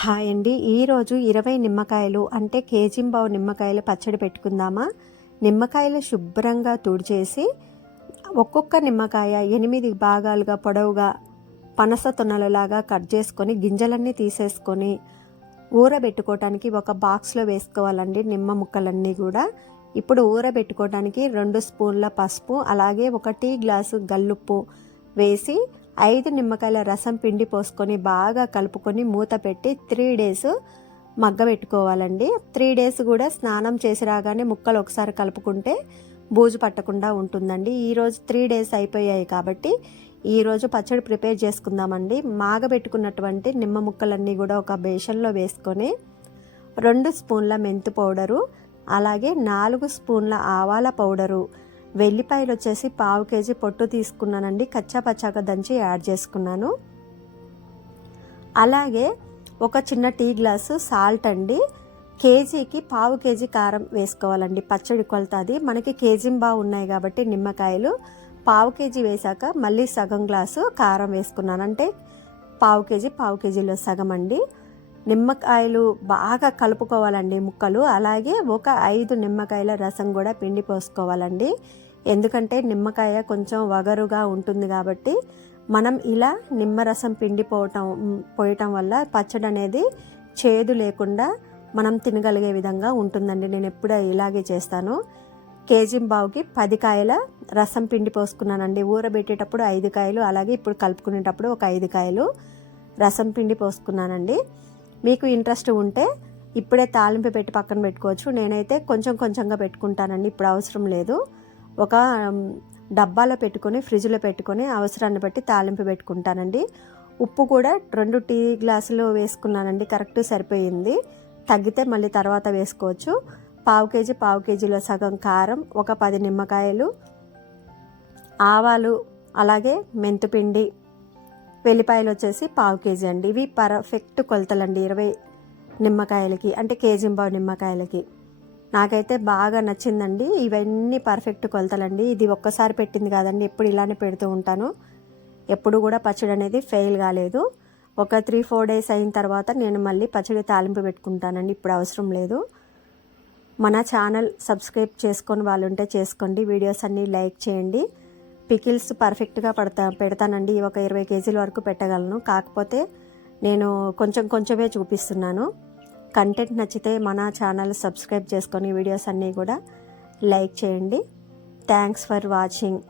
Hi అండి. ఈరోజు 20 నిమ్మకాయలు అంటే కేజింబావు నిమ్మకాయలు పచ్చడి పెట్టుకుందామా. నిమ్మకాయలు శుభ్రంగా తుడిచేసి ఒక్కొక్క నిమ్మకాయ 8 భాగాలుగా పొడవుగా పనస తొనలలాగా కట్ చేసుకొని గింజలన్నీ తీసేసుకొని ఊరబెట్టుకోవటానికి ఒక బాక్స్లో వేసుకోవాలండి నిమ్మ ముక్కలన్నీ కూడా. ఇప్పుడు ఊరబెట్టుకోవటానికి 2 స్పూన్ల పసుపు అలాగే 1 టీ గ్లాసు గల్లుప్పు వేసి 5 నిమ్మకాయల రసం పిండి పోసుకొని బాగా కలుపుకొని మూత పెట్టి 3 డేస్ మగ్గబెట్టుకోవాలండి. 3 డేస్ కూడా స్నానం చేసి రాగానే ముక్కలు ఒకసారి కలుపుకుంటే బూజు పట్టకుండా ఉంటుందండి. ఈరోజు 3 డేస్ అయిపోయాయి కాబట్టి ఈరోజు పచ్చడి ప్రిపేర్ చేసుకుందామండి. మాగబెట్టుకున్నటువంటి నిమ్మ ముక్కలన్నీ కూడా ఒక బేషన్లో వేసుకొని 2 స్పూన్ల మెంతు పౌడరు అలాగే 4 స్పూన్ల ఆవాల పౌడరు, వెల్లిపాయలు వచ్చేసి 1/2 కేజీ పొట్టు తీసుకున్నానండి, కచ్చా పచ్చాగా దంచి యాడ్ చేసుకున్నాను. అలాగే ఒక చిన్న టీ గ్లాసు సాల్ట్ అండి. కేజీకి 1/2 కేజీ కారం వేసుకోవాలండి. పచ్చడి కొలత అది మనకి కేజింబావు ఉన్నాయి కాబట్టి నిమ్మకాయలు 1/2 కేజీ వేశాక మళ్ళీ సగం గ్లాసు కారం వేసుకున్నాను. అంటే 1/2 కేజీ 1/2 కేజీలో సగం అండి. నిమ్మకాయలు బాగా కలుపుకోవాలండి ముక్కలు. అలాగే ఒక 5 నిమ్మకాయల రసం కూడా పిండి పోసుకోవాలండి. ఎందుకంటే నిమ్మకాయ కొంచెం వగరుగా ఉంటుంది కాబట్టి మనం ఇలా నిమ్మరసం పిండి పోయటం వల్ల పచ్చడి అనేది చేదు లేకుండా మనం తినగలిగే విధంగా ఉంటుందండి. నేను ఎప్పుడూ ఇలాగే చేస్తాను. కేజింబావుకి 10 కాయల రసం పిండి పోసుకున్నానండి. ఊరబెట్టేటప్పుడు 5 కాయలు అలాగే ఇప్పుడు కలుపుకునేటప్పుడు ఒక 5 కాయలు రసం పిండి పోసుకున్నానండి. మీకు ఇంట్రెస్ట్ ఉంటే ఇప్పుడే తాలింపు పెట్టి పక్కన పెట్టుకోవచ్చు. నేనైతే కొంచెం కొంచెంగా పెట్టుకుంటానండి, ఇప్పుడు అవసరం లేదు. ఒక డబ్బాలో పెట్టుకొని ఫ్రిడ్జ్లో పెట్టుకొని అవసరాన్ని బట్టి తాలింపు పెట్టుకుంటానండి. ఉప్పు కూడా 2 టీ గ్లాసులు వేసుకున్నానండి, కరెక్ట్ సరిపోయింది. తగ్గితే మళ్ళీ తర్వాత వేసుకోవచ్చు. 1/2 కేజీలో సగం కారం, ఒక 10 నిమ్మకాయలు, ఆవాలు అలాగే మెంతుపిండి, వెల్లిపాయలు వచ్చేసి 1/2 కేజీ అండి. ఇవి పర్ఫెక్ట్ కొలతలండి 20 నిమ్మకాయలకి అంటే కేజింబావు నిమ్మకాయలకి. నాకైతే బాగా నచ్చిందండి. ఇవన్నీ పర్ఫెక్ట్ కొలతలండి. ఇది ఒక్కసారి పెట్టింది కాదండి, ఎప్పుడు ఇలానే పెడుతూ ఉంటాను. ఎప్పుడు కూడా పచ్చడి అనేది ఫెయిల్ కాలేదు. ఒక 3-4 డేస్ అయిన తర్వాత నేను మళ్ళీ పచ్చడి తాలింపు పెట్టుకుంటానండి, ఇప్పుడు అవసరం లేదు. మన ఛానల్ సబ్స్క్రైబ్ చేసుకొని వాళ్ళు ఉంటే చేసుకోండి. వీడియోస్ అన్నీ లైక్ చేయండి. పికిల్స్ పర్ఫెక్ట్గా పెడతానండి. ఒక 20 కేజీల వరకు పెట్టగలను. కాకపోతే నేను కొంచెమే చూపిస్తున్నాను. కంటెంట్ నచ్చితే మన ఛానల్ సబ్స్క్రైబ్ చేసుకొని వీడియోస్ అన్నీ కూడా లైక్ చేయండి. Thanks for watching.